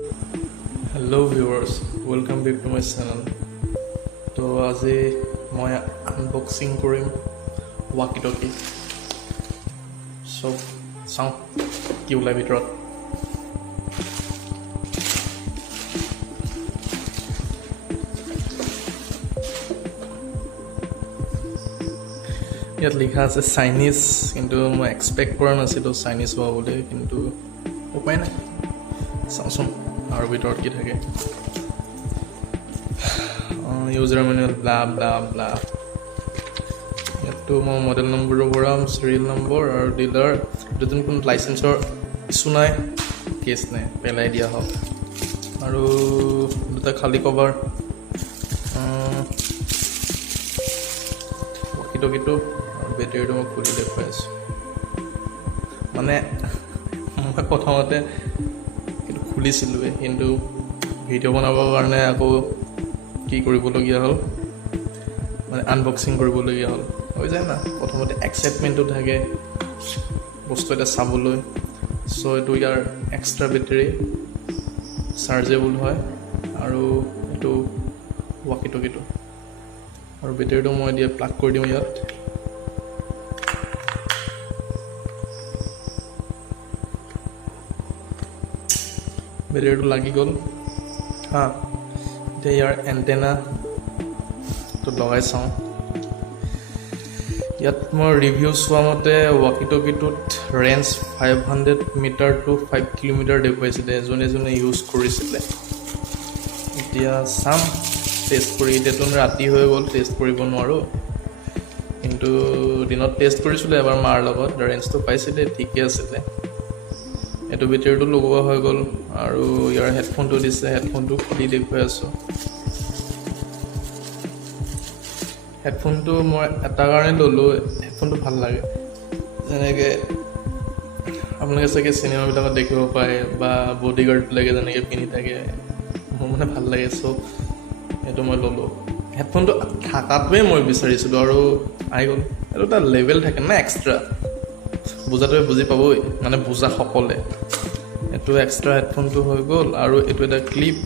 Hello viewers, welcome back to my channel. So আজি মই unboxing কৰিম walkie talkie. So চাওঁ কি ওলাই ভিতৰত. ইয়াত লিখা আছে চাইনিজ, কিন্তু মই এক্সপেক্ট কৰা নাছিলোঁ চাইনিজ হোৱা বুলি, কিন্তু উপায় নাই। চাওঁচোন আৰু ভিতৰত কি থাকে। User manual blah blah blah. ইয়াততো মই মডেল নম্বৰটো ভৰাম, চিৰিয়েল নম্বৰ আৰু ডিলাৰ। এইটো কোনো লাইচেঞ্চৰ ইছ্যু নাই, কেছ নাই, পেলাই দিয়া হওক। আৰু দুটা খালী কভাৰ, walkie talkie-টো আৰু বেটেৰীটো মই খুলি দেখুৱাই আছোঁ। মানে মই প্ৰথমতে খুলিছিলোঁৱে, কিন্তু ভিডিঅ' বনাবৰ কাৰণে আকৌ কি কৰিবলগীয়া হ'ল, মানে আনবক্সিং কৰিবলগীয়া হ'ল। হৈ যায় না, প্ৰথমতে এক্সাইটমেণ্টটো থাকে বস্তু এটা চাবলৈ। চ' এইটো ইয়াৰ এক্সট্ৰা বেটেৰী, চাৰ্জেবল হয়, আৰু এইটো walkie talkie-টো। আৰু বেটেৰীটো মই এতিয়া প্লাগ কৰি দিওঁ ইয়াত। বেটেৰীটো লাগি গ'ল হা। এতিয়া ইয়াৰ এণ্টেনাটো লগাই চাওঁ। ইয়াত মই ৰিভিউ চোৱা মতে walkie talkie-টোত ৰেঞ্জ 500 মিটাৰ টু 5 কিলোমিটাৰ দেখুৱাইছিলে এজনে ইউজ কৰিছিলে। এতিয়া চাম টেষ্ট কৰি। এতিয়াতো ৰাতি হৈ গ'ল, টেষ্ট কৰিব নোৱাৰোঁ, কিন্তু দিনত টেষ্ট কৰিছিলোঁ এবাৰ মাৰ লগত। ৰেঞ্জটো পাইছিলে, ঠিকে আছিলে। এইটো বেটেৰীটো লগোৱা হৈ গ'ল, আৰু ইয়াৰ হেডফোনটো দিছে, হেডফোনটো খুলি দেখুৱাই আছোঁ। হেডফোনটো মই এটা কাৰণে ল'লোঁ, হেডফোনটো ভাল লাগে। যেনেকৈ আপোনালোকে চাগে চিনেমাবিলাকত দেখিব পায়, বা বডিগাৰ্ডবিলাকে যেনেকৈ পিন্ধি থাকে, মোৰ মানে ভাল লাগে। চ' সেইটো মই ল'লোঁ। হেডফোনটো থকাটোৱে মই বিচাৰিছিলোঁ, আৰু আহি গ'ল। এইটো এটা লেভেল থাকে না এক্সট্ৰা, বুজাটোৱে বুজি পাবই, মানে বুজা সকলে। এইটো এক্সট্ৰা হেডফোনটো হৈ গ'ল, আৰু এইটো এটা ক্লিপ।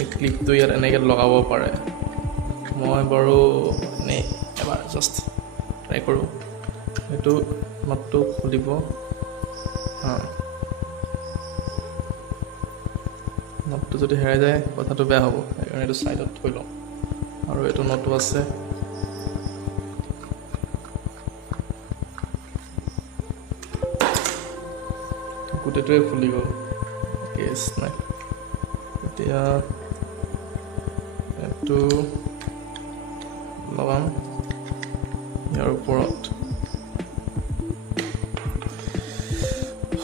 এই ক্লিপটো ইয়াত এনেকৈ লগাব পাৰে। মই বাৰু এনেই এবাৰ জাষ্ট ট্ৰাই কৰোঁ। এইটো মাতটো খুলিব হাঁ। নটটো যদি হেৰাই যায় কথাটো বেয়া হ'ব, সেইকাৰণে এইটো ছাইডত থৈ লওঁ। আৰু এইটো নটো আছে। গোটেইটোৱে খুলি গ'ল, কেছ নাই। এতিয়া এইটো লগাম ইয়াৰ ওপৰত।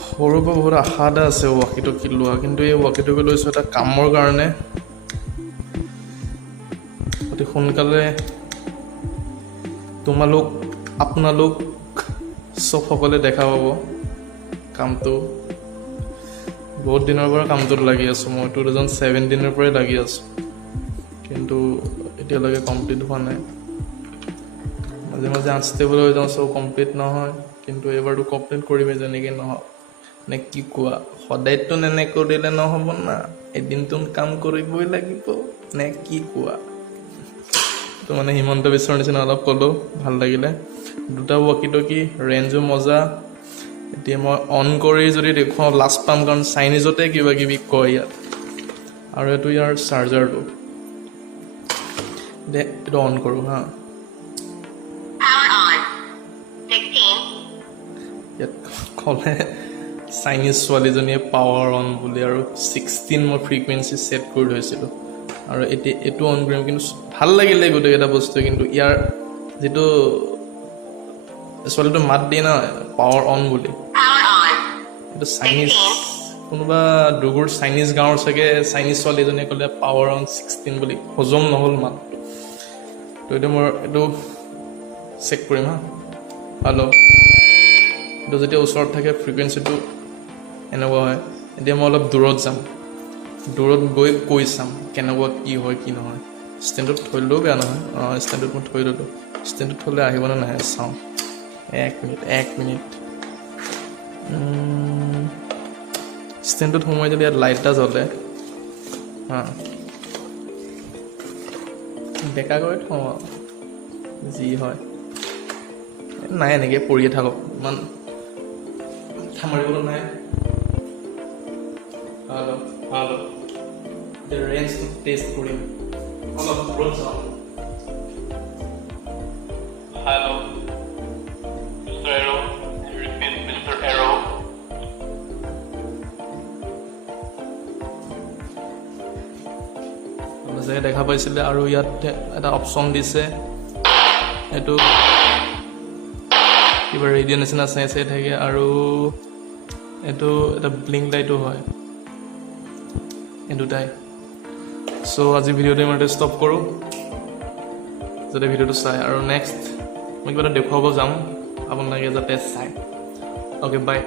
সৰুৰ পৰা বহুত আশা এটা আছে walkie talkie লোৱা, কিন্তু এই walkie talkie লৈছোঁ এটা কামৰ কাৰণে। অতি সোনকালে আপোনালোক সকলে দেখা পাব কামটো। বহুত দিনৰ পৰা কামটোত লাগি আছোঁ মই, 2017 পৰাই লাগি আছোঁ, কিন্তু এতিয়ালৈকে কমপ্লিট হোৱা নাই। মাজে মাজে আনষ্টেবল হৈ যাওঁ, চব কমপ্লিট নহয়, কিন্তু এইবাৰতো কমপ্লিট কৰিমেই যেনেকৈ নহওক। নে কি কোৱা? সদায়তো নকৰিলে নহ'ব না, এদিনতো কাম কৰিবই লাগিব, নে কি কোৱা? তো মানে হিমন্ত বিশ্বৰ নিচিনা অলপ ক'লোঁ, ভাল লাগিলে। দুটা walkie talkie, ৰেঞ্জো মজা। এতিয়া মই অন কৰি যদি দেখুৱাওঁ লাষ্ট পাম, কাৰণ চাইনিজতে কিবা কিবি কয় ইয়াত। আৰু এইটো ইয়াৰ চাৰ্জাৰটো, এইটো অন কৰোঁ হা। ইয়াত ক'লে চাইনিজ ছোৱালীজনীয়ে পাৱাৰ অন বুলি, আৰু 16 মই ফ্ৰিকুৱেঞ্চি ছেট কৰি থৈছিলোঁ। আৰু এতিয়া এইটো অন কৰিম, কিন্তু ভাল লাগিলে গোটেইকেইটা বস্তু। কিন্তু ইয়াৰ যিটো ছোৱালীটো মাত দিয়ে না পাৱাৰ অন বুলি, এইটো চাইনিজ, কোনোবা দুগুৰ চাইনিজ গাঁৱৰ চাগে চাইনিজ ছোৱালী এজনীয়ে ক'লে পাৱাৰ অন 16 বুলি, হজম নহ'ল মাতটো। তো এইটো মই এইটো চেক কৰিম হা। হেল্ল', এইটো যেতিয়া ওচৰত থাকে ফ্ৰিকুৱেঞ্চিটো এনেকুৱা হয়। এতিয়া মই অলপ দূৰত যাম, দূৰত গৈ কৈ চাম কেনেকুৱা কি হয় কি নহয়। ষ্টেণ্ডত থৈ দিলেও বেয়া নহয়। ষ্টেণ্ডত মই থৈ দিলোঁ। ষ্টেণ্ডত থ'লে আহিবনে নাহে চাওঁ। এক মিনিট ষ্টেণ্ডত সোমাই যদি ইয়াত লাইট এটা জ্বলে, হা বেকা কৰি থওঁ আৰু যি হয় নাই এনেকৈ পৰিয়ে থাকক ইমান মাথা মাৰিবলৈ নাই ভাল ৰেঞ্জটো টেষ্ট কৰিম অলপ দূৰত যাওঁ Hello, Mr. Arrow. I repeat, Mr. Arrow. যে দেখা পাইছিলে আৰু ইয়াত এটা অপশ্যন দিছে এইটো কিবা ৰেডিঅ' নিচিনা চাই থাকে আৰু এইটো এটা ব্লিংক লাইটো হয় এই দুটাই চ' আজি ভিডিঅ'টো ইমানতে ষ্টপ কৰোঁ যাতে ভিডিঅ'টো চাই আৰু নেক্সট মই কিবা এটা দেখুৱাব যাম আপোনালোকে যাতে চাই অ'কে বাই